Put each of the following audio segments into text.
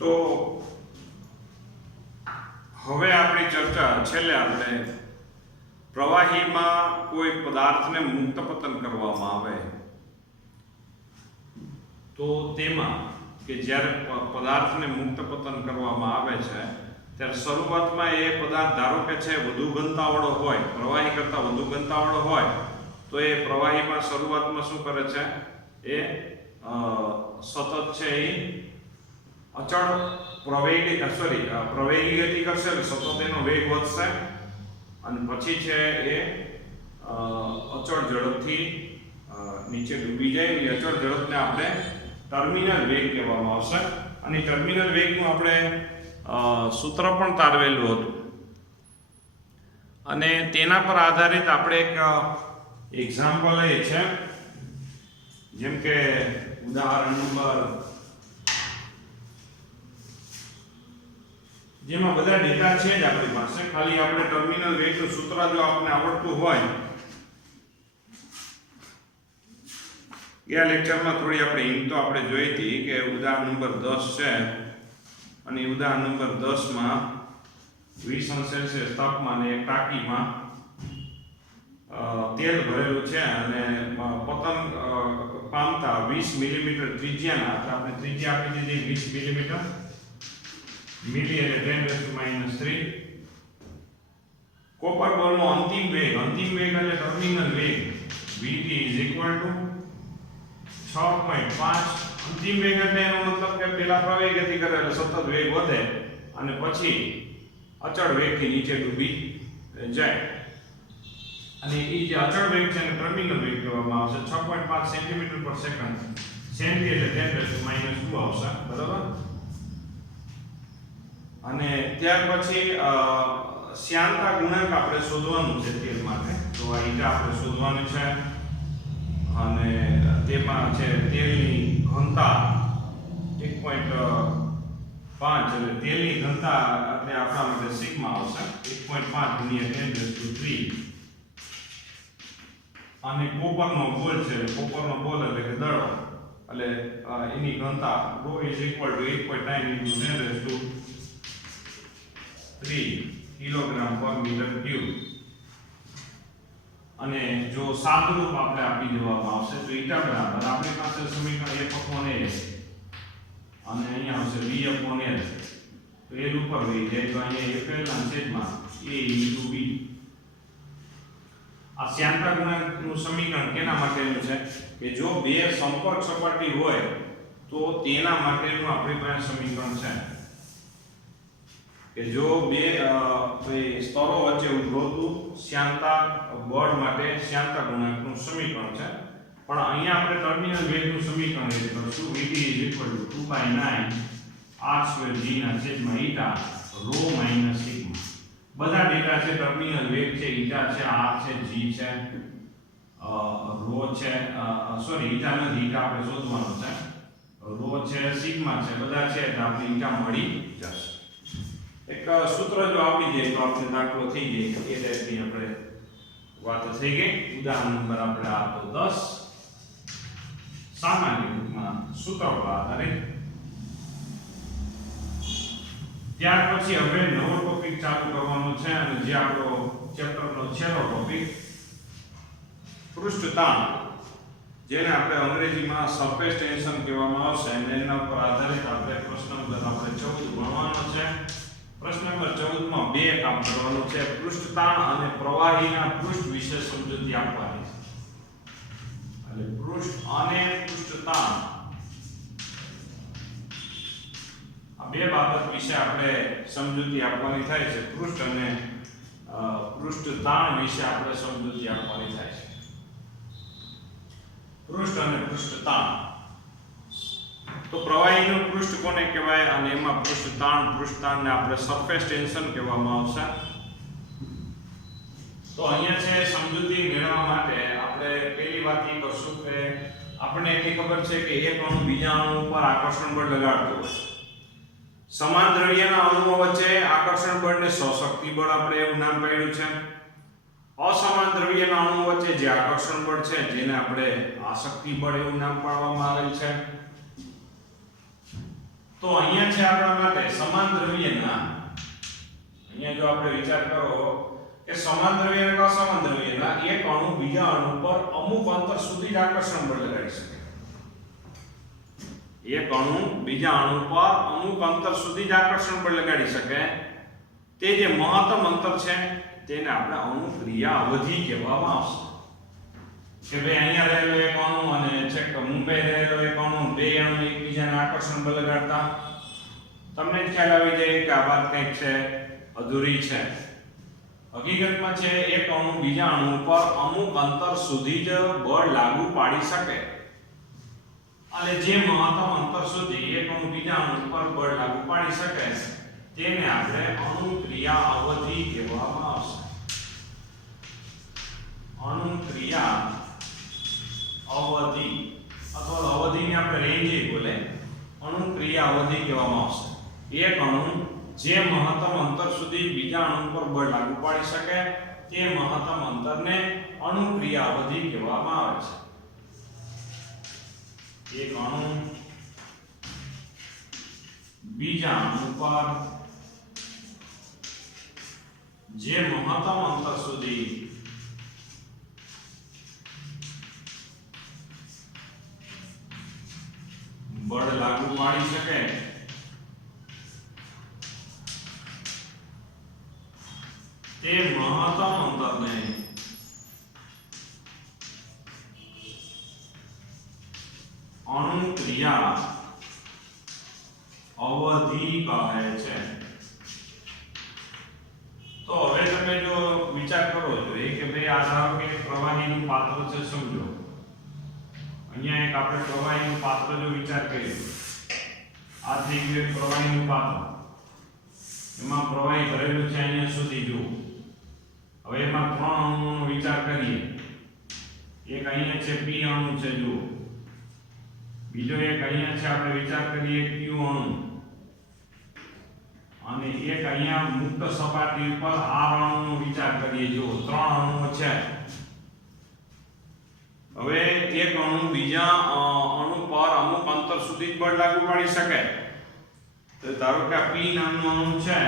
તો હવે આપણી ચર્ચા છેલ્લે આપણે પ્રવાહીમાં કોઈ પદાર્થને મુક્ત પતન કરવામાં આવે તો તેમાં કે જ્યારે પદાર્થને મુક્ત પતન કરવામાં આવે છે ત્યારે શરૂઆતમાં એ પદાર્થ ધારો કે છે વધુ ઘનતાવાળો હોય, પ્રવાહી કરતાં વધુ ઘનતાવાળો હોય તો એ પ્રવાહીમાં શરૂઆતમાં શું કરે છે, એ સતત છે એ અચળ પ્રવેગી ગતિ કરશે એટલે સતત એનો વેગ વધશે અને પછી છે એ અચળ ઝડપથી નીચે ડૂબી જાય. એ અચળ ઝડપને આપણે ટર્મિનલ વેગ કહેવામાં આવશે અને ટર્મિનલ વેગનું આપણે સૂત્ર પણ તારવેલું હતું અને તેના પર આધારિત આપણે એક એક્ઝામ્પલ લઈએ છે. જેમ કે ઉદાહરણ નંબર, જેમાં બધા ડેટા છે જ આપણી પાસે, ખાલી આપણે ટર્મિનલ વેગનું સૂત્ર જો આપણને આવડતું હોય. ગયા લેક્ચરમાં થોડી આપણે હિંટ તો આપણે જોઈ હતી કે ઉદાહરણ નંબર 10 છે અને ઉદાહરણ નંબર 10 માં 20°C તાપમાને એક ટાંકીમાં તેલ ભરેલું છે અને પતન પામતા 20 મિલીમીટર ત્રિજ્યાના, આપણે ત્રિજ્યા આપી દીધી 20 મિલીમીટર, મિલી એટલે 10⁻³ કોપર બોલનો અંતિમ વેગ એટલે ટર્મિનલ વેગ vt = 6.5. અંતિમ વેગ એટલે એનો મતલબ કે પેલા પ્રવેગ ગતિ કરે એટલે સતત વેગ વધે અને પછી અચળ વેગથી નીચે ડૂબી જાય અને એ જે અચળ વેગ છે એને ટર્મિનલ વેગ કહેવામાં આવશે. 6.5 સેન્ટીમીટર/સેકન્ડ, સેન્ટી એટલે 10⁻² આવશે, બરાબર. અને ત્યાર પછી શ્યાનતા ગુણાંક આપણે શોધવાનું છે તેલ માટે. તો આ ઈટા આપણે શોધવાનું છે અને તેમાં છે તેલની ઘનતા 1.5 એટલે તેલની ઘનતા એટલે આપણા માટે સિગ્મા આવશે 1.5 × 10⁻³ અને કોપરનો બોલ છે, કોપરનો બોલ એટલે કે દડો એટલે એની ઘનતા ρ = 8.9 × 10⁻³ કિલોગ્રામ/મીટર ક્યુબ. અને જો સાદુરૂપ આપણે આપી દેવામાં આવશે તો ઈટા બરાબર આપણી પાસે સમીકરણ F/L અને અહીંયા આવશે V/L. તો એ ઉપર વહી જાય તો અહીંયા FL ના છેદમાં A × B. આ શ્યાનતા ગુણાંકનું સમીકરણ કેના માટેનું છે કે જો બે સંપર્ક સપાટી હોય તો તેના માટેનું આપણી પાસે સમીકરણ છે કે જો બે સ્તરો વચ્ચે ઉદ્ભવતું શ્યાનતા બળ માટે શ્યાનતા ગુણાંકનું સમીકરણ છે. પણ અહીંયા આપણે ટર્મિનલ વેગનું સમીકરણ એટલે કરશું vt = 2/9 r²g/η ρ - સિગ્મા. બધા ડેટા છે, ટર્મિનલ વેગ છે, ઈટા છે, r છે, g છે, ρ છે, ઈટા નથી, ઈટા આપણે શોધવાનો છે, ρ છે, સિગ્મા છે, બધા છે એટલે આપણે ઈટા મળી જશે. એક સૂત્ર જો આપી દઈએ તો આપણે દાખલો થઈ જાય એ ટાઈપની આપણે વાત થઈ ગઈ. ઉદાહરણ નંબર આપણે આપો 10 સામાન્ય રૂપમાં સૂત્ર પર આધારિત. ત્યાર પછી હવે નવો ટોપિક ચાલુ કરવાનો છે અને જે આપણો ચેપ્ટરનો છેલ્લો ટોપિક પૃષ્ઠતાણ, જેને આપણે અંગ્રેજીમાં સરફેસ ટેન્શન કહેવામાં આવશે અને એના પર આધારિત આપણે પ્રશ્ન નંબર આપણે 14 ભણવાનો છે. પ્રશ્ન નંબર 14 માં બે કામ કરવાનું છે. પૃષ્ઠતાણ અને પ્રવાહીના પૃષ્ઠ વિશે સમજૂતી આપવાની છે. એટલે પૃષ્ઠ અને પૃષ્ઠતાણ આ બે બાબત વિશે આપણે સમજૂતી આપવાની થાય છે. પૃષ્ઠ અને પૃષ્ઠતાણ વિશે આપણે સમજૂતી આપવાની થાય છે. પૃષ્ઠ અને પૃષ્ઠતાણ. તો પ્રવાહીનું પૃષ્ઠ કોને કહેવાય અને એમાં પૃષ્ઠતાણને આપણે સરફેસ ટેન્શન કહેવામાં આવશે. તો અહીંયા છે સમજૂતી મેળવવા માટે આપણે પહેલી વાત એ કરશું કે આપણને એટલી ખબર છે કે એક અણુ બીજા અણુ ઉપર આકર્ષણ બળ લગાડતો હોય. સમાન દ્રવ્યના અણુઓ વચ્ચે આકર્ષણ બળને સહશક્તિ બળ આપણે એવું નામ પાડ્યું છે. અસમાન દ્રવ્યના અણુઓ વચ્ચે જે આકર્ષણ બળ છે જેને આપણે આસક્તિ બળ એવું નામ પાડવામાં આવેલ છે. તો અહીંયા છે આપણા માટે સમાન દ્રવ્યના, અહીંયા જો આપણે વિચાર કરો કે સમાન દ્રવ્ય અને અસમાન દ્રવ્યના એક અણુ બીજા અણુ પર અમુક અંતર સુધી જ આકર્ષણ બળ લગાડી શકે. એક અણુ બીજા અણુ પર અમુક અંતર સુધી જ આકર્ષણ બળ લગાડી શકે. તે જે મહત્તમ અંતર છે તેને આપણે અણુક્રિયા અવધિ કહેવામાં આવશે. કે ભાઈ અહીંયા રહેલો એક અણુ અને છેક મુંબઈ રહેલો એક અણુ, બે અણુ એકબીજાને આકર્ષણ બળ લગાડતા, તમને જ ખ્યાલ આવી જાય કે આ વાત કંઈક છે અધૂરી છે. હકીકતમાં છે એક અણુ બીજા અણુ પર અમુક અંતર સુધી જ બળ લાગુ પાડી શકે અને જે મહત્તમ અંતર સુધી એક અણુ બીજા અણુ પર બળ લાગુ પાડી શકે તેને આપણે અણુક્રિયા અવધિ કહેવામાં આવશે. અણુક્રિયા અવધિ અથવા અવધિને આપણે રેન્જ બોલે, અણુક્રિયા અવધિ કહેવામાં આવશે. એક અણુ જે મહત્તમ અંતર સુધી બીજા અણુ પર બળ લાગુ પાડી શકે તે મહત્તમ અંતરને અણુક્રિયા અવધિ કહેવામાં આવે છે. એક અણુ બીજા અણુ પર જે મહત્તમ અંતર સુધી બળ લાગુ પાડી શકે તે મહત્તમ અંતરને અણુક્રિયા અવધિ કહે છે. તો હવે તમે જો વિચાર કરો છો કે ભાઈ આ ધારો કે પ્રવાહીનું પાત્ર છે, સમજો અહીંયા એક આપણે પ્રવાહીનું પાત્ર જો વિચાર કરીએ, આ થઈ ગયું એક પ્રવાહીનું પાત્ર, એમાં પ્રવાહી ભરેલું છે અહીંયા સુધી જુઓ. હવે એમાં ત્રણ અણુઓનો વિચાર કરીએ. એક અહીંયા છે P અણુ છે જુઓ, બીજો એક અહીંયા છે આપણે વિચાર કરીએ Q અણુ, અને એક અહીંયા મુક્ત સપાટી ઉપર R અણુનો વિચાર કરીએ જુઓ. ત્રણ અણુઓ છે. હવે એક અણુ બીજા અણુ પર અમુક અંતર સુધી જ બળ લાગુ પાડી શકે. તો ધારો કે આ P નામનું અણુ છે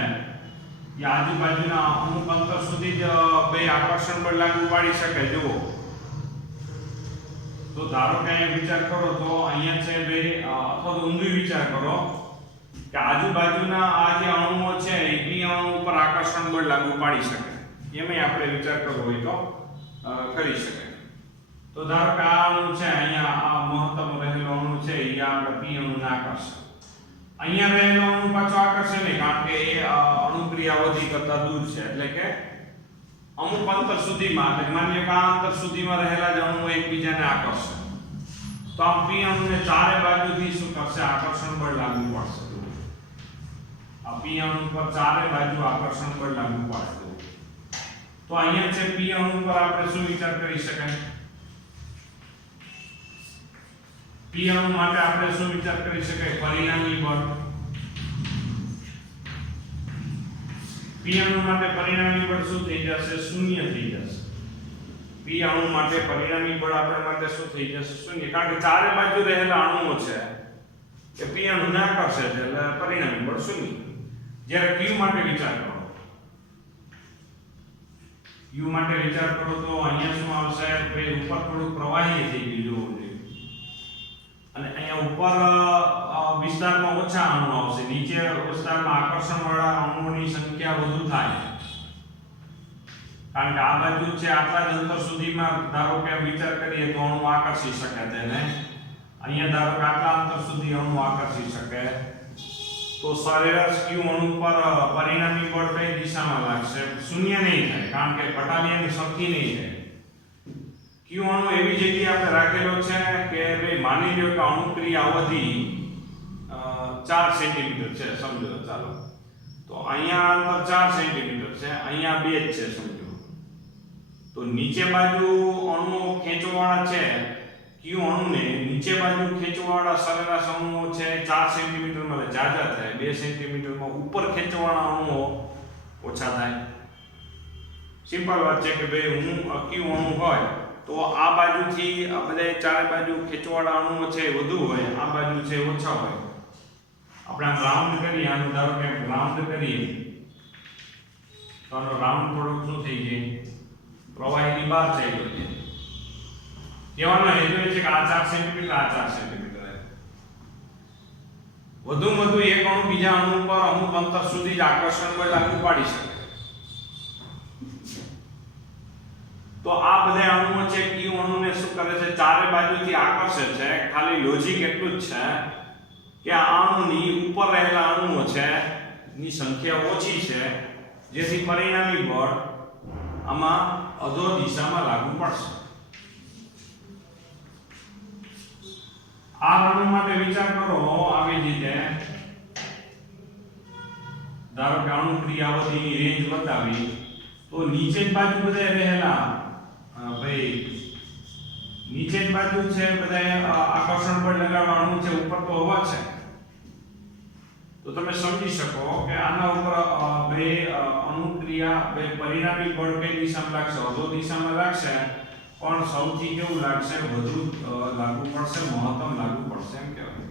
એ આજુબાજુના અમુક અંતર સુધી જ બે આકર્ષણ બળ લાગુ પાડી શકે જુઓ. તો ધારો કે અહીંયા વિચાર કરો તો અહીંયા છે બે, અથવા તો ઊંધું વિચાર કરો કે આજુબાજુના આ જે અણુઓ છે એ P અણુ ઉપર આકર્ષણ બળ લાગુ પાડી શકે. એમાંય આપણે વિચાર કરવો હોય તો કરી શકે. તો ધારો કે આ અણુ છે, અહીંયા આ મહત્તમ રહેલો અણુ છે એ આપણે P અણુને આકર્ષે. અહીંયા રહેલો અણુ પાછો આકર્ષે નહીં, કારણ કે એ અણુક્રિયા અવધિ કરતા દૂર છે. એટલે કે અમુક અંતર સુધીમાં, એટલે માની લો કે આ અંતર સુધીમાં રહેલા જ અણુઓ એકબીજાને આકર્ષે. તો આ P અણુને ચારે બાજુથી શું કરશે? આકર્ષણ બળ લાગુ પાડશે. આ P અણુ પર ચારે બાજુ આકર્ષણ બળ લાગુ પાડશે. તો અહીંયા છે P અણુ પર આપણે શું વિચાર કરી શકાય? P અણુ માટે આપણે શું વિચાર કરી શકાય? પરિણામી બળ. P અણુ માટે પરિણામી બળ શું થઈ જશે? શૂન્ય થઈ જશે. P અણુ માટે પરિણામી બળ આપણા માટે શું થઈ જશે? શૂન્ય. કારણ કે ચારે બાજુ રહેલા અણુઓ છે કે P અણુને આકર્ષે છે, એટલે પરિણામી બળ શૂન્ય. જ્યારે Q માટે વિચાર કરો, Q માટે વિચાર કરો તો અહીંયા શું આવશે? ભાઈ ઉપર થોડું પ્રવાહી થઈ ગયું જોવું જોઈએ, અને અહીંયા ઉપર વિસ્તારમાં ઓછા અણુ આવશે, નીચે વિસ્તારમાં આકર્ષણ વાળા અણુઓની સંખ્યા વધુ થાય. કારણ કે આ બાજુ છે આટલા જ અંતર સુધીમાં ધારો કે વિચાર કરીએ તો અણુ આકર્ષી શકે તેને, અહીંયા ધારો કે આટલા અંતર સુધી અણુ આકર્ષી શકે. તો સરેરાશ Q અણુ પર પરિણામી બળ કઈ દિશામાં લાગશે? શૂન્ય નહીં થાય, કારણ કે બટાલિયન સરખી નહીં થાય. Q અણુ એવી જગ્યાએ આપણે રાખેલો છે કે ભાઈ માની લો કે અણુક્રિયા અવધિ 4 સેન્ટીમીટર છે, સમજો. ચાલો, તો અહીંયા અંતર 4 સેન્ટીમીટર છે, અહીંયા 2 જ છે સમજો. તો નીચે બાજુ અણુઓ ખેંચવાવાળા છે, Q અણુને નીચે બાજુ ખેંચવાવાળા સરેરાશ અણુઓ છે 4 સેન્ટીમીટરમાં જાજા થાય, 2 સેન્ટીમીટરમાં ઉપર ખેંચવાવાળા અણુઓ ઓછા થાય. સિમ્પલ વાત છે કે ભાઈ હું Q અણુ હોય તો આ બાજુથી આ બધા ચારે બાજુ ખેંચવાવાળા અણુઓ છે વધુ હોય, આ બાજુ છે ઓછા હોય. આપણે આમ રાઉન્ડ કરીએ, આનું ધારો કે રાઉન્ડ કરીએ તો આનો રાઉન્ડ થોડોક શું થઈ જાય, પ્રવાહીની બહાર ચાલ્યો છે. કહેવાનો હેતુ એ છે કે આ 4 સેન્ટીમીટર, આ 4 સેન્ટીમીટર. વધુ એક અણુ બીજા અણુ પર અમુક અંતર સુધી જ આકર્ષણ બળ લાગુ પાડી શકે. તો આ બધા અણુઓ છે, ક્યુ અણુને શું કરે છે, ચારે બાજુથી આકર્ષે છે. ખાલી લોજિક એટલું જ છે કે આ અણુની ઉપર રહેલા અણુઓ છે ની સંખ્યા ઓછી છે, જેથી પરિણામી બળ આમાં અધો દિશામાં લાગુ પડશે. આ અણુ માટે વિચાર કરો આવી રીતે, ધારો કે અણુ ક્રિયાવધિની રેન્જ બતાવી તો નીચેની બાજુ બધા રહેલા ભાઈ નીચેની બાજુ છે બધા આકર્ષણ બળ લગાડવા અણુ છે, ઉપર તો હવા છે. તો તમે સમજી શકો કે આના ઉપર બે અણુક્રિયા બે પરિણામી બળ કઈ દિશામાં લાગશે, અધો દિશામાં લાગશે. પણ સૌથી કેવું લાગશે, વધુ લાગુ પડશે, મહત્તમ લાગુ પડશે એમ કહેવાય.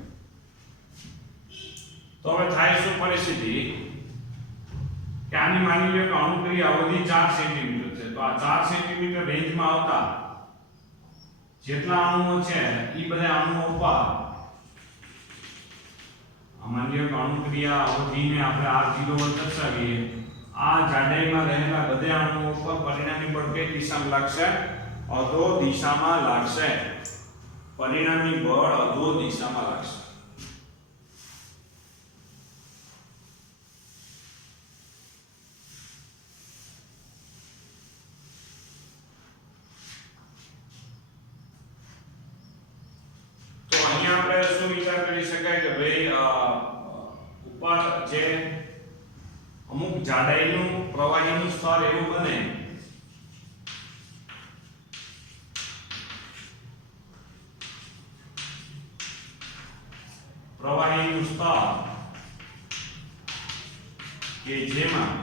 તો હવે થાય શું પરિસ્થિતિ કે આની માની લો કે અણુક્રિયા અવધિ 4 સેન્ટીમીટર છે. તો આ 4 સેન્ટીમીટર રેન્જમાં આવતા જેટલા અણુઓ છે એ બધા અણુઓ ઉપર માની લો કે અણુક્રિયા અવધિને આપણે r0 દર્શાવીએ, આ જાડાઈમાં રહેલા બધા અણુઓ ઉપર પરિણામી બળ કઈ દિશામાં લાગશે, અધો દિશામાં લાગશે. પરિણામી બળ અધો દિશામાં લાગશે. તો અહીંયા આપણે શું વિચાર કરી શકાય કે ભાઈ ઉપર જે અમુક જાડાઈનું પ્રવાહીનું સ્તર એવું બને પ્રવાહીનું સ્તર કે જેમાં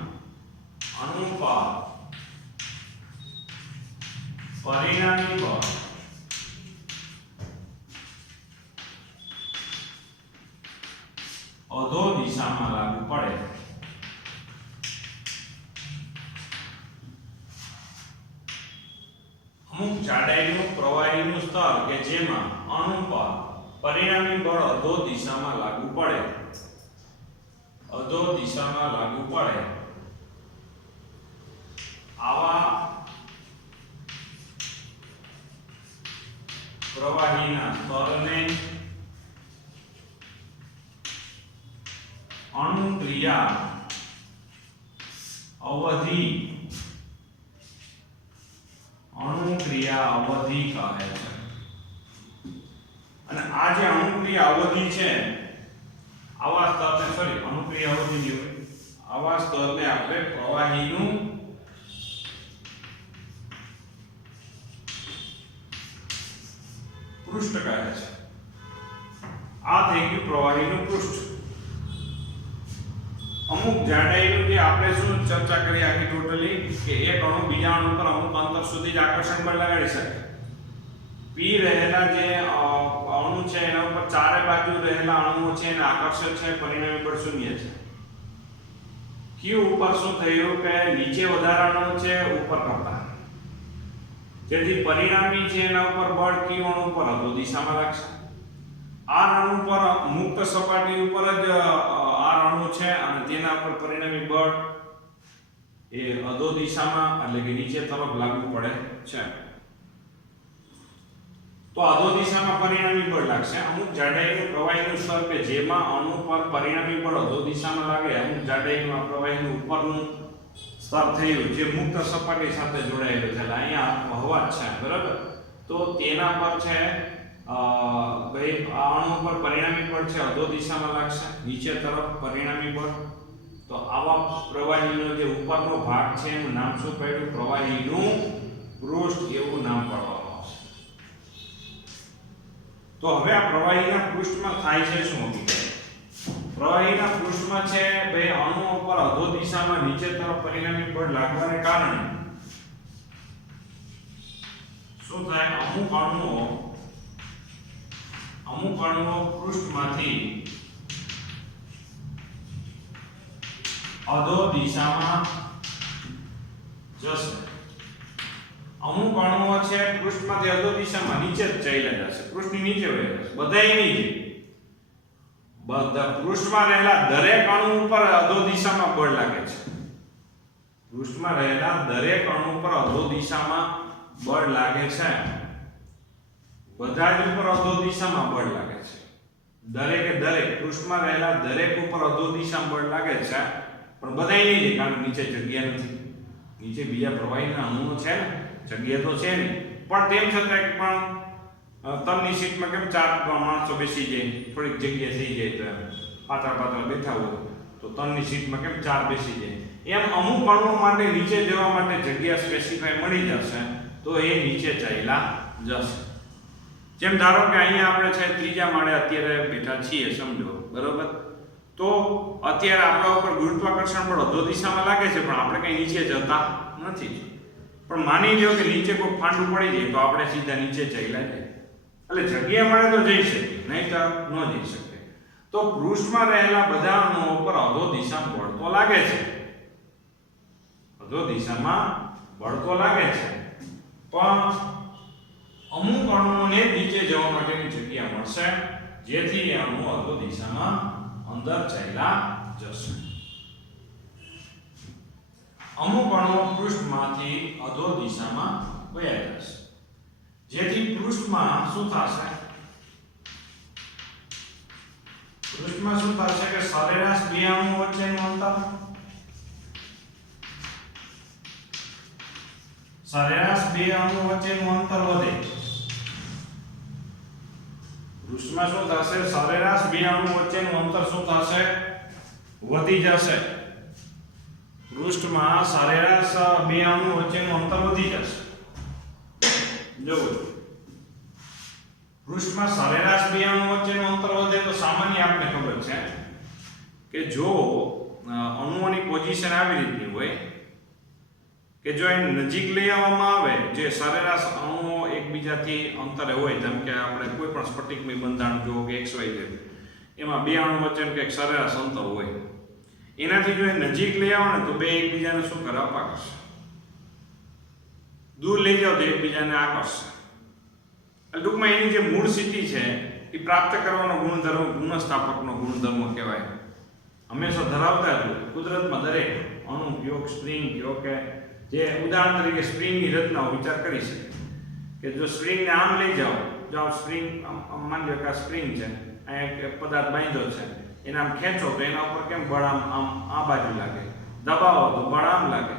અણુ પર પરિણામી બળ અધો દિશામાં લાગુ પડે. અમુક જાડાઈનું પ્રવાહીનું સ્તર કે જેમાં અણુ પર પરિણામી બળ અધો દિશામાં લાગુ પડે, અધો દિશામાં લાગુ પડે. આવા પ્રવાહીના સ્તરને અણુક્રિયા અવધિ કહે છે. અને આ જે અણુક્રિયા અવધિ છે, આવા સ્તરને અણુક્રિયા અવધિ ની હોય, આવા સ્તરને આપણે પ્રવાહીનું પૃષ્ઠ કહે છે. આ થઈ ગયું પ્રવાહીનું પૃષ્ઠ. અમુક જાડાઈનું જે આપણે શું ચર્ચા કરી આખી ટોટલી કે એક અણુ બીજા અણુ પર અમુક અંતર સુધી જ આકર્ષણ બળ લગાડી શકે. પી રહેલા જે અણુ છે એના ઉપર ચારે બાજુ રહેલા અણુઓ છે એને આકર્ષણ છે, પરિણામી બળ 0 છે. ક્યુ ઉપર શું થયું કે નીચે વધારે અણુ છે ઉપર કરતા, જેથી પરિણામી છે એના ઉપર બળ ક્યુ અણુ ઉપર અધો દિશામાં લાગશે. આ અણુ પર મુક્ત સપાટી ઉપર જ આ અણુ છે અને તેના પર પરિણામી બળ એ અધો દિશામાં એટલે કે નીચે તરફ લાગુ પડે છે. તો અધો દિશામાં પરિણામી બળ લાગશે. અમુક જાડાઈનું પ્રવાહીનું સ્તર કે જેમાં અણુ પર પરિણામી બળ અધો દિશામાં લાગે, અમુક જાડાઈનું પ્રવાહીનું ઉપરનું સ્તર થયું જે મુક્ત સપાટી સાથે જોડાયેલું છે, એટલે અહીંયા હવા જ છે, બરાબર. તો તેના પર છે ભાઈ આ અણુ પર પરિણામી બળ છે અધો દિશામાં લાગશે, નીચે તરફ પરિણામી બળ. તો આવા પ્રવાહીનો જે ઉપરનો ભાગ છે એનું નામ શું પડ્યું, પ્રવાહીનું પૃષ્ઠ એવું નામ પાડવામાં આવશે. તો હવે આ પ્રવાહીના પૃષ્ઠમાં થાય છે શું હકીકત, પ્રવાહીના પૃષ્ઠમાં છે ભાઈ અણુઓ પર અધો દિશામાં નીચે તરફ પરિણામી બળ લાગવાને કારણે શું થાય, અમુક અણુઓ પૃષ્ઠમાંથી અધો દિશામાં જશે. અમુક અણુઓ છે પૃષ્ઠમાંથી અધો દિશામાં નીચે જ ચાલ્યા જશે, પૃષ્ઠની નીચે વહી જશે. બધાય નહીં, બધા પૃષ્ઠમાં રહેલા દરેક અણુ ઉપર અધો દિશામાં બળ લાગે છે. પૃષ્ઠમાં રહેલા દરેક અણુ ઉપર અધો દિશામાં બળ લાગે છે. બધા જ ઉપર અધો દિશામાં બળ લાગે છે. દરેકે દરેક પૃષ્ઠમાં રહેલા દરેક ઉપર અધો દિશામાં બળ લાગે છે, પણ બધાય નહીં, કારણ કે નીચે જગ્યા નથી. નીચે બીજા પ્રવાહીના અણુઓ છે ને, જગ્યા તો છે નહીં, પણ તેમ છતાં પણ તલની સીટમાં કેમ 4 માણસો બેસી જાય, થોડીક જગ્યા થઈ જાય તો એમ પાતળા બેઠા હોય તો તલની સીટમાં કેમ 4 બેસી જાય, એમ અમુક અણુઓ માટે નીચે જવા માટે જગ્યા સ્પેસિફાઈ મળી જશે તો એ નીચે ચાલ્યા જશે. જેમ ધારો કે અહીંયા આપણે છે ત્રીજા માળે અત્યારે બેઠા છીએ, સમજો, બરોબર? તો અત્યારે આપણા ઉપર ગુરુત્વાકર્ષણ બળ અધો દિશામાં લાગે છે, પણ આપણે કઈ નીચે જતા નથી. પણ માની લો કે નીચે કોઈ ફાંડું પડી જાય તો આપણે સીધા નીચે ચાલ્યા જાય. એટલે જગ્યા મળે તો જઈ શકીએ, નહીં તો ન જઈ શકીએ. તો પૃષ્ઠમાં રહેલા બધા અણુઓ પર અધો દિશામાં બળ તો લાગે છે, અધો દિશામાં બળ તો લાગે છે, પણ અમુક અણુઓને નીચે જવા માટેની જગ્યા મળશે, જેથી એ અણુ અધો દિશામાં અંદર ચાલ્યા જશે. અમુક અણુઓ પૃષ્ઠમાંથી અધો દિશામાં વયા જશે, જેથી પૃષ્ઠમાં શું થશે? પૃષ્ઠમાં શું થશે કે સરેરાશ બે અણુઓ વચ્ચેનું અંતર, સરેરાશ બે અણુઓ વચ્ચેનું અંતર વધે. પૃષ્ઠમાં શું થશે? સરેરાશ બે અણુઓ વચ્ચેનું અંતર શું થશે? વધી જશે. પૃષ્ઠમાં સરેરાશ બે અણુઓ વચ્ચેનું અંતર વધી જશે. જો પૃષ્ઠમાં સરેરાશ બે અણુઓ વચ્ચેનું અંતર વધે તો સામાન્ય આપણે ખબર છે કે જો અણુઓની પોઝિશન આવી રીતની હોય કે જો એને નજીક લઈ આવવામાં આવે, જે સરેરાશ અણુઓ એકબીજાથી અંતરે હોય, જેમ કે આપણે કોઈ પણ સ્ફટિકમય બંધારણ જો કે XYZ, એમાં બે અણુ વચ્ચેનું કંઈક સરેરાશ અંતર હોય, એનાથી જો એ નજીક લઈ આવો ને તો બે એકબીજાને શું કરે? અપાકર્ષે. દૂર લઈ જાઓ તો એકબીજાને આકર્ષે. ટૂંકમાં એની જે મૂળ સ્થિતિ છે એ પ્રાપ્ત કરવાનો ગુણધર્મ ગુણસ્થાપકનો ગુણધર્મ કહેવાય. હંમેશા ધરાવતા જ હોય કુદરતમાં. દરેક અણુ કયો, સ્પ્રિંગ કયો, કે જે ઉદાહરણ તરીકે સ્પ્રિંગની રચનાઓ વિચાર કરી છે કે જો સ્પ્રિંગને આમ લઈ જાઓ સ્પ્રિંગ આમ માની લો કે આ સ્પ્રિંગ છે, અહીંયા પદાર્થ બાંધ્યો છે, એને આમ ખેંચો તો એના ઉપર કેમ બળ આમ આ બાજુ લાગે, દબાવો તો બળ આમ લાગે.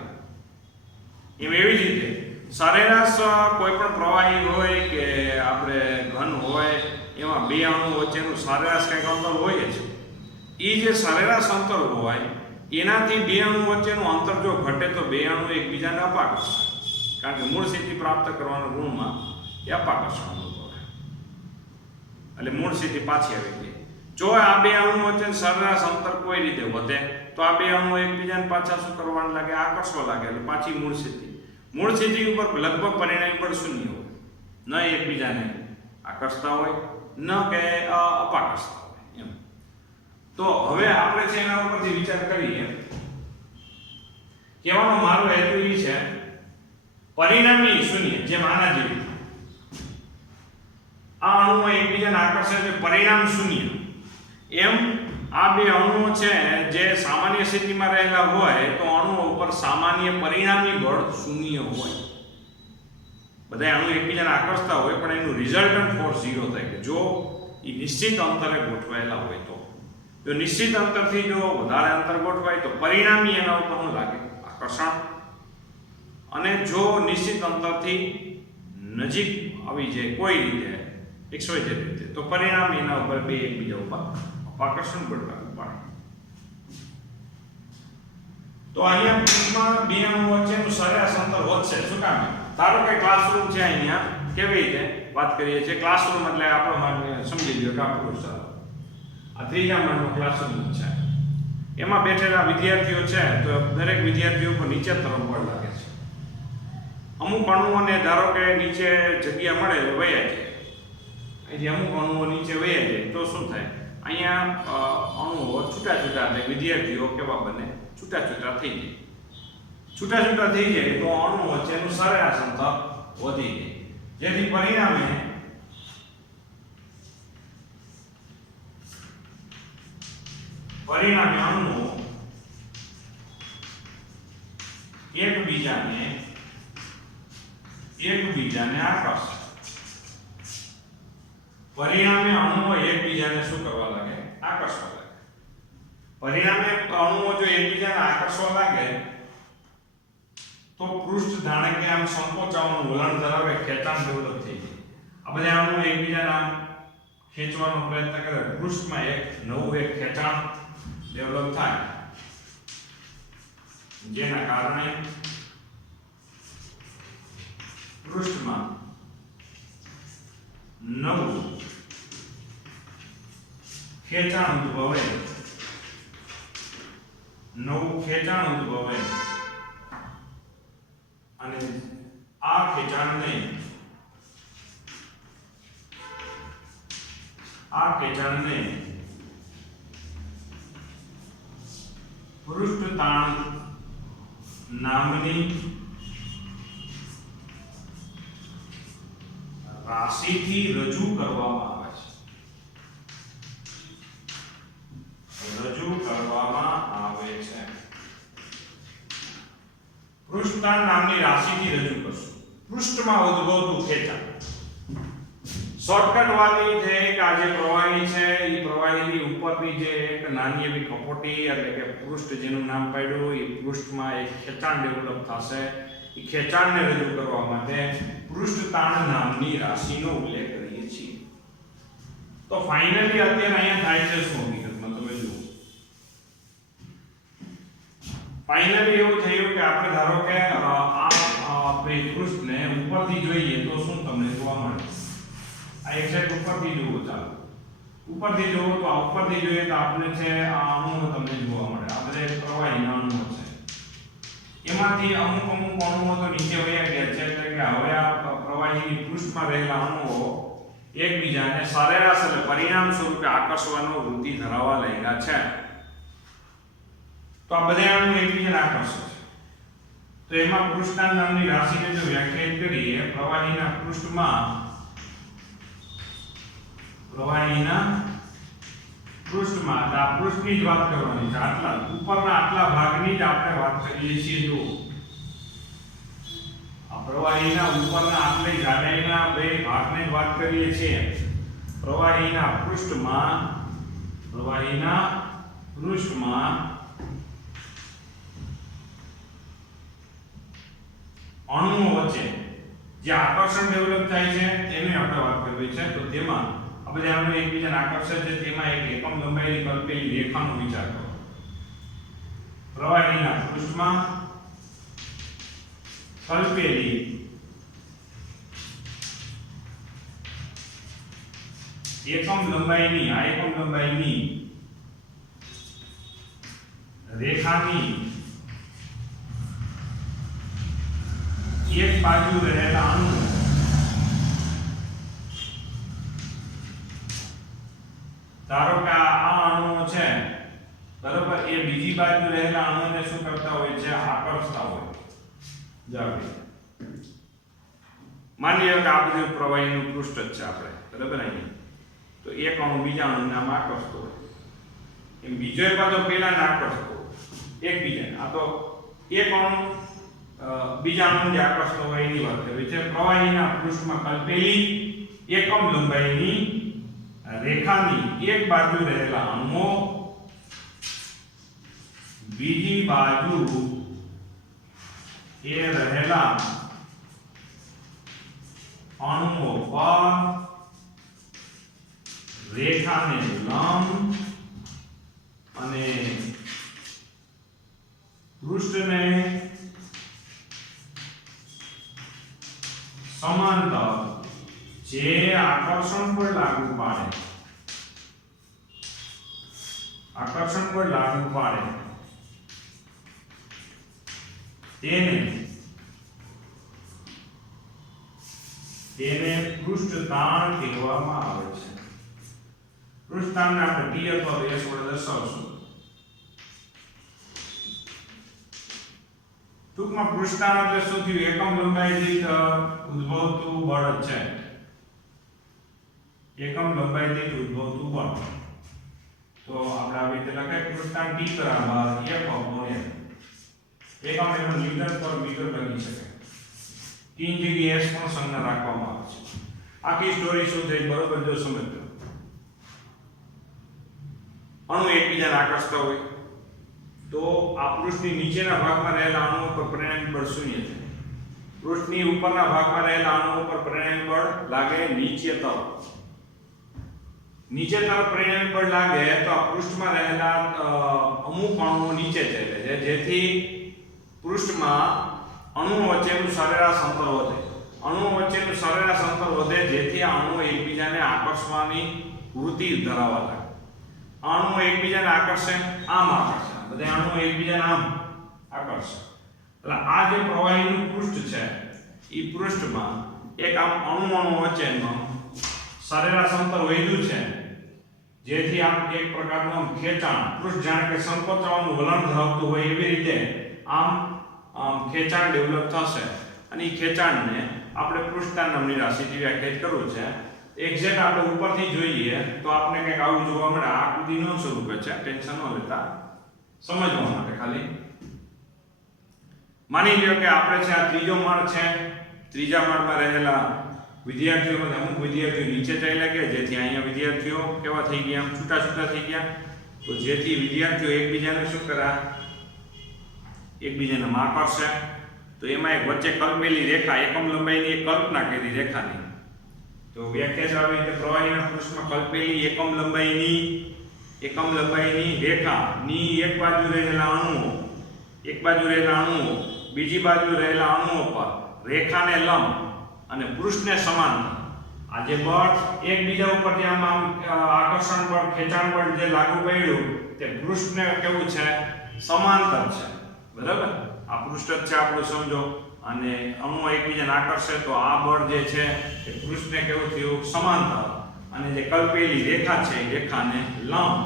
એમ એવી જ રીતે સરેરાશ કોઈ પણ પ્રવાહી હોય કે આપણે ઘન હોય, એમાં બે અણુ વચ્ચેનું સરેરાશ કંઈક અંતર હોય જ. એ જે સરેરાશ અંતર હોય એનાથી બે અણુ વચ્ચેનું અંતર જો ઘટે તો બે અણુ એકબીજાને અપાકર્ષે, કારણ કે મૂળ સ્થિતિ પ્રાપ્ત કરવાના ગુણમાં એ અપાકર્ષણ અનુભવે, એટલે મૂળ સ્થિતિ પાછી આવી ગઈ. જો આ બે અણુ વચ્ચે સરેરાશ અંતર કોઈ રીતે વધે તો આ બે અણુ એકબીજાને પાછા શું કરવાનું લાગે? આકર્ષવા લાગે, એટલે પાછી મૂળ સ્થિતિ. મૂળ સ્થિતિ ઉપર લગભગ પરિણામી બળ શૂન્ય હોય, ન એકબીજાને આકર્ષતા હોય ન કે અપાકર્ષતા હોય એમ. તો હવે આપણે છે એના ઉપરથી વિચાર કરીએ. કહેવાનો મારો હેતુ એ છે પરિણામી શૂન્ય, જેમ આના જેવી આ અણુઓ એકબીજાને આકર્ષે છે, પરિણામ શૂન્ય. એમ આ બે અણુઓ છે જે સામાન્ય સ્થિતિમાં રહેલા હોય તો અણુઓ ઉપર સામાન્ય પરિણામી બળ શૂન્ય હોય. બધા અણુ એકબીજાને આકર્ષતા હોય પણ એનું રિઝલ્ટન્ટ ફોર્સ 0 થાય કે જો એ નિશ્ચિત અંતરે ગોઠવાયેલા હોય તો. જો નિશ્ચિત અંતરથી જો વધારે અંતર ગોઠવાય તો પરિણામી એના ઉપર શું લાગે? આકર્ષણ. અને જો નિશ્ચિત અંતરથી નજીક આવી જાય કોઈ રીતે XYZ રીતે તો પરિણામી એના ઉપર બે એકબીજા ઉપર આકર્ષણ બળ લાગુ પડે. તો અહીંયા પૃષ્ઠમાં બે અણુ વચ્ચેનું સરેરાશ અંતર વધશે. શું કામ? ધારો કે ક્લાસરૂમ છે, અહીંયા કેવી રીતે વાત કરીએ છીએ? ક્લાસરૂમ એટલે આપણો માનીએ સમજી લો કે આપણું આ ત્રીજા માળનો ક્લાસરૂમ છે, એમાં બેઠેલા વિદ્યાર્થીઓ છે તો દરેક વિદ્યાર્થીઓ પર નીચે તરફ બળ લાગે છે. અમુક અણુઓને ધારો કે નીચે જગ્યા મળે તો વયા જાય. અહીંથી અમુક અણુઓ નીચે વયા જાય તો શું થાય? અહીંયા અણુઓ છૂટા છૂટા થાય, વિદ્યાર્થીઓ કેવા બને? છૂટા છૂટા થઈ જાય. છૂટા છૂટા થઈ જાય તો અણુ વચ્ચેનું સરેરાશ અંતર વધી જાય, જેથી પરિણામે અણુઓ એકબીજાને આકર્ષે. પરિણામે અણુઓ એકબીજાને શું કરવા લાગે? આકર્ષવા લાગે. પરિણામે અણુઓ જો એકબીજાને આકર્ષવા લાગે તો પૃષ્ઠ જાણે કે આમ સંકોચાવાનું વલણ ધરાવે, ખેંચાણ ડેવલપ થઈ જાય. આ બધા અણુઓ એકબીજાને આમ ખેંચવાનો પ્રયત્ન કરે, પૃષ્ઠમાં એક ખેંચાણ ડેવલપ થાય, જેના કારણે પૃષ્ઠમાં નવું ખેંચાણ ઉદ્ભવે. અને આ ખેંચાણને પૃષ્ઠતાણ નામની રાશિથી રજૂ કરવામાં આવે છે. પૃષ્ઠતાણ નામની રાશિથી રજૂ કરશું. પૃષ્ઠમાં ઉદ્ભવતું ખેંચાણ. શોર્ટકટ વાત એ છે કે આ જે પ્રવાહી છે એ પ્રવાહીની ઉપરની જે એક નાની એવી કપોટી એટલે કે પૃષ્ઠ જેનું નામ પાડ્યું એ પૃષ્ઠમાં એક ખેંચાણ ડેવલપ થશે. એ ખેંચાણને રજૂ કરવા માટે પૃષ્ઠતાણ નામની રાશિનો ઉલ્લેખ કરીએ છીએ. તો ફાઇનલી અત્યારે અહીંયા થાય છે શું? હકીકતમાં તમે જુઓ, ફાઇનલી એવું થયું કે આપણે ધારો કે આ પૃષ્ઠને ઉપરથી જોઈએ તો શું તમને જોવા મળે? આ એક્ઝેક્ટ ઉપરથી જુઓ. ચાલો ઉપરથી જુઓ તો આ ઉપરથી જોઈએ તો આપણે છે આ અણુઓ તમને જોવા મળે. આ બધા પ્રવાહીના અણુઓ છે. એમાંથી અમુક અણુઓ તો નીચે વયા ગયા છે, એટલે કે હવે આ પ્રવાહીની પૃષ્ઠમાં રહેલા અણુઓ એકબીજાને સરેરાશ એટલે પરિણામ સ્વરૂપે આકર્ષવાનો વૃત્તિ ધરાવવા લાગ્યા છે. તો આ બધા અણુઓ એકબીજાને આકર્ષે છે. તો એમાં પૃષ્ઠતાણ નામની રાશિને જો વ્યાખ્યાયિત કરીએ, પ્રવાહીના પૃષ્ઠમાં આ પૃષ્ઠની જ વાત કરવાની છે. આટલા ઉપરના આટલા ભાગની જ આપણે વાત કરીએ છીએ. જો આ પ્રવાહીના ઉપરના આટલી જાડાઈના બે ભાગને જ વાત કરીએ છીએ. પ્રવાહીના પૃષ્ઠમાં અણુઓ વચ્ચે જે આકર્ષણ ડેવલપ થાય છે તેની આપણે વાત કરવી છે. તો તેમાં આ બધા અણુઓ એકબીજાને આકર્ષે છે. તેમાં એક એકમ લંબાઈની કલ્પેલી રેખાનો વિચાર કરો. પ્રવાહીના પૃષ્ઠમાં કલ્પેલી એકમ લંબાઈની રેખાની એક બાજુ રહેલા અણુ ધારો કે આ અણુઓ છે બરોબર, એ બીજી બાજુ રહેલા અણુને શું કરતા હોય છે? આકર્ષતા હોય. જાવે માની લો કે આ બધું પ્રવાહીનું પૃષ્ઠ જ છે આપણે બરાબર. અહીંયા તો એક અણુ બીજા અણુને આમ આકર્ષતો હોય, એમ બીજો એક પાછો પેલાને આકર્ષતો હોય એકબીજાને. આ તો એક અણુ બીજા અણુને આકર્ષતો હોય એની વાત કરવી છે. પ્રવાહીના પૃષ્ઠમાં કલ્પેલી એકમ લંબાઈની રેખાની એક બાજુ રહેલા અણુઓ બીજી બાજુ એ રહેલા અણુઓ પર રેખાને લંબ અને પૃષ્ઠને સમાંતર જે આકર્ષણ પર લાગુ પાડે તેને પૃષ્ઠતાણ કહેવામાં આવે છે. પૃષ્ઠતાણને આપણે P અથવા S વડે દર્શાવશું. ટૂંકમાં પૃષ્ઠતાણ એટલે શું થયું? એકમ લંબાઈ દીઠ ઉદ્ભવતું બળ જ છે. એકમ લંબાઈ દીઠ ઉદ્ભવતું બળ. તો આપણે આવી રીતે લખાય પૃષ્ઠતાણ T બરાબર F upon L. એકમ એટલે ન્યૂટન પર મીટર લખી શકે. T ની જગ્યાએ S પણ સંજ્ઞા રાખવામાં આવે છે. આખી સ્ટોરી શું થઈ બરોબર જો સમજજો. અણુ એકબીજાને આકર્ષતા હોય તો આ પૃષ્ઠની નીચેના ભાગમાં રહેલા અણુઓ પર પરિણામી બળ શૂન્ય છે. પૃષ્ઠની ઉપરના ભાગમાં રહેલા અણુઓ પર પરિણામી બળ લાગે નીચે તરફ. નીચે તરફ પરિણામી બળ લાગે તો આ પૃષ્ઠમાં રહેલા અમુક અણુઓ નીચે ચાલે છે, જેથી પૃષ્ઠમાં અણુઓ વચ્ચેનું સરેરાશ અંતર વધે. અણુઓ વચ્ચેનું સરેરાશ અંતર વધે જેથી આ અણુઓ એકબીજાને આકર્ષવાની વૃત્તિ ધરાવવા લાગે. અણુઓ એકબીજાને આકર્ષે, આમ આકર્ષે, બધા અણુઓ એકબીજાને આમ આકર્ષે. એટલે આ જે પ્રવાહીનું પૃષ્ઠ છે એ પૃષ્ઠમાં એક આમ અણુ વચ્ચેનું સરેરાશ અંતર વધ્યું છે, જેથી આમ એક પ્રકારનું ખેંચાણ, પૃષ્ઠ જાણે કે સંકોચાવાનું વલણ ધરાવતું હોય એવી રીતે આમ ખેંચાણ ડેવલપ થશે. અને એ ખેંચાણને આપણે પૃષ્ઠતાણ નામની રાશિથી વ્યાખ્યાયિત કરવું છે. એક્ઝેક્ટ આપણે ઉપરથી જોઈએ તો આપણે કંઈક આવું જોવા મળે. આ આકૃતિનો સ્વરૂપ છે, ટેન્શન ન લેતા, સમજવા માટે ખાલી. માની લ્યો કે આપણે છે આ ત્રીજો માળ છે. ત્રીજા માળમાં રહેલા વિદ્યાર્થીઓમાં અમુક વિદ્યાર્થીઓ નીચે ચાલ્યા ગયા, જેથી અહીંયા વિદ્યાર્થીઓ કેવા થઈ ગયા? છૂટા છૂટા થઈ ગયા. તો જેથી વિદ્યાર્થીઓ એકબીજાને શું કર્યા? એકબીજાને માં કરશે. તો એમાં એક વચ્ચે કલ્પેલી રેખા, એકમ લંબાઈની એક કલ્પના કરી રેખાની. તો વ્યાખ્યા આવી રીતે પ્રવાહીના પૃષ્ઠમાં કલ્પેલી એકમ લંબાઈની રેખાની એક બાજુ રહેલા અણુઓ બીજી બાજુ રહેલા અણુઓ પર રેખાને લંબ અને પૃષ્ઠને સમાંતર આ જે બળ એકબીજા ઉપર જે આમ આકર્ષણ બળ, ખેંચાણ બળ જે લાગુ પડ્યું તે પૃષ્ઠને કેવું છે? સમાંતર છે. બરાબર? આ પૃષ્ઠ છે આપણું, સમજો. અને અણુઓ એકબીજાને આકર્ષે તો આ બળ જે છે એ પૃષ્ઠને કેવું થયું? સમાંતર. અને જે કલ્પેલી રેખા છે એ રેખાને લંબ.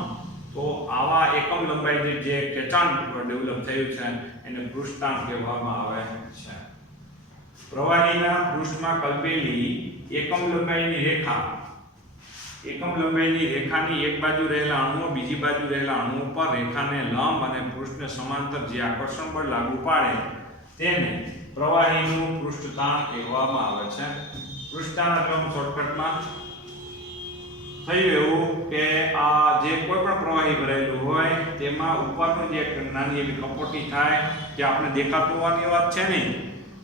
તો આવા એકમ લંબાઈ જે ખેંચાણ ડેવલપ થયું છે એને પૃષ્ઠતાણ કહેવામાં આવે છે. પ્રવાહીના પૃષ્ઠમાં કલ્પેલી એકમ લંબાઈની રેખાની એક બાજુ રહેલા અણુઓ બીજી બાજુ રહેલા અણુઓ પર રેખાને લંબ અને પૃષ્ઠને સમાંતર જે આકર્ષણ બળ લાગુ પાડે તેને પ્રવાહીનું પૃષ્ઠતાણ કહેવામાં આવે છે. પૃષ્ઠતાણ એટલે શોર્ટકટમાં થયું એવું કે આ જે કોઈ પણ પ્રવાહી ભરેલું હોય તેમાં ઉપરનું જે નાની એવી કપોટી થાય, જે આપણે દેખાતું હોવાની વાત છે નહીં.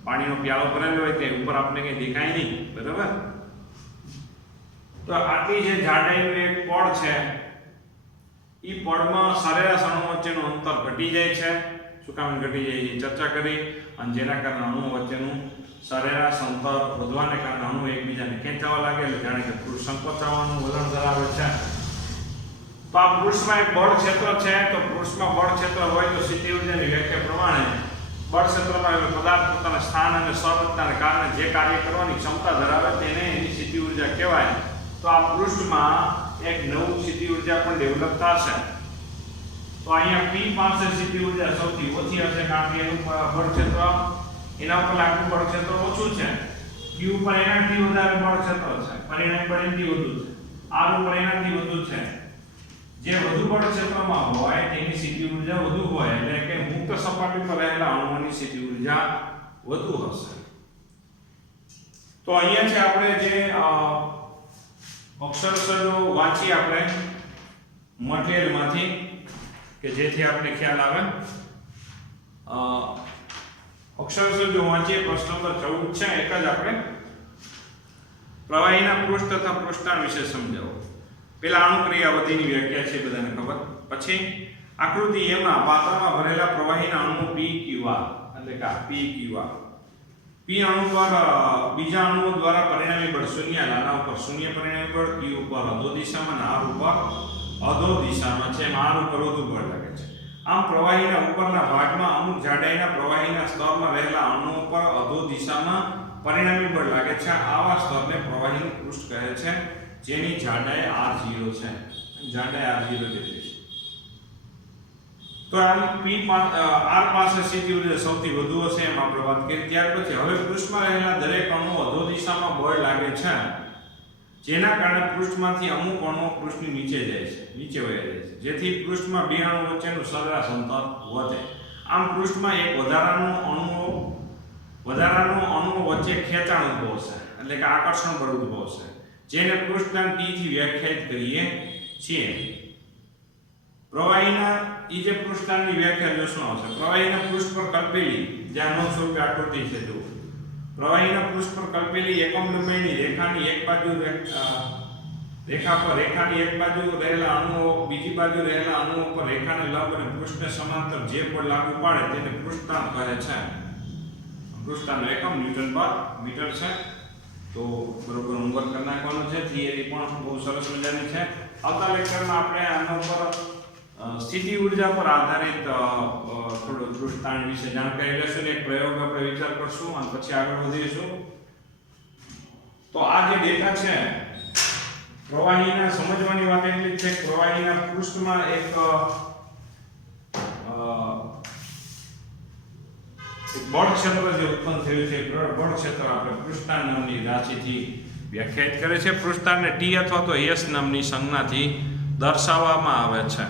પાણીનો પ્યાલો ભરેલો હોય તે ઉપર આપણે કંઈ દેખાય નહીં. બરાબર? તો આટલી જે જાડાઈનું એક પડ છે એ પડમાં સરેરાશ અણુ વચ્ચેનું અંતર ઘટી જાય છે. શું કામ ઘટી જાય છે ચર્ચા કરી. અને જેના કારણે અણુઓ વચ્ચેનું સરેરાશ અંતર વધવાને કારણે અણુ એકબીજાને ખેંચાવા લાગે, એટલે જાણે કે પૃષ્ઠ સંકોચાવાનું વલણ ધરાવે છે. તો આ પૃષ્ઠમાં એક બળ ક્ષેત્ર છે. તો પૃષ્ઠમાં બળ ક્ષેત્ર હોય તો સ્થિતિ ઊર્જાની વ્યાખ્યા પ્રમાણે બળ ક્ષેત્રમાં પદાર્થ પોતાના સ્થાન અને સંરચનાને કારણે જે કાર્ય કરવાની ક્ષમતા ધરાવે તેને એની સ્થિતિ ઊર્જા કહેવાય. તો આ પૃષ્ઠમાં એક નવું સ્થિતિ ઊર્જા પણ ડેવલપ થશે. તો અહીંયા P પાસે સ્થિતિ ઊર્જા સૌથી ઓછી હશે, કારણ કે એનું બળ ક્ષેત્ર એના ઉપર લાગતું બળ ક્ષેત્ર ઓછું છે. Q ઉપર એનાથી વધારે બળ ક્ષેત્ર છે, પરિણામી બળ એનાથી વધુ છે. R ઉપર એનાથી વધુ છે. જે વધુ બળ ક્ષેત્રમાં હોય તેની સ્થિતિ ઊર્જા વધુ હોય, એટલે કે મુક્ત સપાટી પર રહેલા અણુઓની સ્થિતિ ઊર્જા વધુ હશે. તો અહીંયા છે આપણે જે અક્ષરશઃ વાંચી આપણે મટીરીયલમાંથી કે જેથી આપણે ખ્યાલ આવે. અક્ષરશઃ જો વાંચીએ પ્રશ્ન નંબર 14 છે, એક જ આપણે પ્રવાહીના પૃષ્ઠ તથા પૃષ્ઠતાણ વિશે સમજાવો. પેલા અણુક્રિયાવધિની વ્યાખ્યા છે બધાને ખબર. પછી આકૃતિ એમાં પાત્રમાં ભરેલા પ્રવાહીના અણુઓ PQR એટલે કે PQR. P અણુ પર બીજા અણુઓ દ્વારા પરિણામી બળ શૂન્ય, નાના ઉપર શૂન્ય પરિણામી બળ, Q ઉપર અધો દિશામાં અને R ઉપર અધો દિશામાં છે. R ઉપર વધુ બળ લાગે છે. આમ પ્રવાહીના ઉપરના ભાગમાં અમુક જાડાઈના પ્રવાહીના સ્તરમાં રહેલા અણુઓ પર અધો દિશામાં પરિણામી બળ લાગે છે. આવા સ્તરને પ્રવાહીનું પૃષ્ઠ કહે છે, જેની જાડાઈ R0 છે. જાડાઈ R0 જેટલી છે. તો આમ આર પાસે સીધી ઉર્જા સૌથી વધુ હશે એમ આપણે વાત કરી. ત્યાર પછી હવે પૃષ્ઠમાં રહેલા દરેક અણુ અધો દિશામાં બળ લાગે છે, જેના કારણે પૃષ્ઠમાંથી અમુક અણુઓ પૃષ્ઠની નીચે જાય છે, નીચે વહી જાય છે, જેથી પૃષ્ઠમાં બે અણુ વચ્ચેનું સરેરાશ અંતર વધે. આમ પૃષ્ઠમાં એક વધારાનો અણુ વચ્ચે ખેંચાણ ઉદ્ભવશે, એટલે કે આકર્ષણ બળ ઉદ્ભવશે, જેને પૃષ્ઠાંક T થી વ્યાખ્યાયિત કરીએ છીએ. પ્રવાહીના ઈ જે પૃષ્ઠાંકની વ્યાખ્યા જો શું આવશે? પ્રવાહીના પૃષ્ઠ પર કલ્પેલી, જ્યાં નોંધ સ્વરૂપે આકૃતિ છે જો, પ્રવાહીના પૃષ્ઠ પર કલ્પેલી એકમ લંબાઈની રેખાની એક બાજુ રેખાની એક બાજુ રહેલા અણુઓ બીજી બાજુ રહેલા અણુઓ પર રેખાને લંબ અને પૃષ્ઠને સમાંતર જે બળ લાગુ પાડે તેને પૃષ્ઠાંક કહે છે. પૃષ્ઠાંકનો એકમ ન્યૂટન પર મીટર છે. તો બરોબર હોમવર્ક કરી નાખવાનું છે. થિયરી પણ બહુ સરસ મજાની છે. આવતા લેક્ચરમાં આપણે આના પર સ્થિતિ ઉર્જા પર આધારિત થોડો પૃષ્ઠતાણ વિશે જાણકારી લેશું, એક પ્રયોગ આપણે વિચાર કરશું અને પછી આગળ વધીશું. તો આ જે ડેટા છે પ્રવાહીના, સમજવાની વાત એટલી જ છે કે પ્રવાહીના પૃષ્ઠમાં એક બળ ક્ષેત્ર જે ઉત્પન્ન થયું છે, બળ ક્ષેત્ર આપણે પૃષ્ઠતાણ નામની રાશિથી વ્યાખ્યાયિત કરે છે. પૃષ્ઠતાણને T અથવા તો S નામની સંજ્ઞાથી દર્શાવવામાં આવે છે.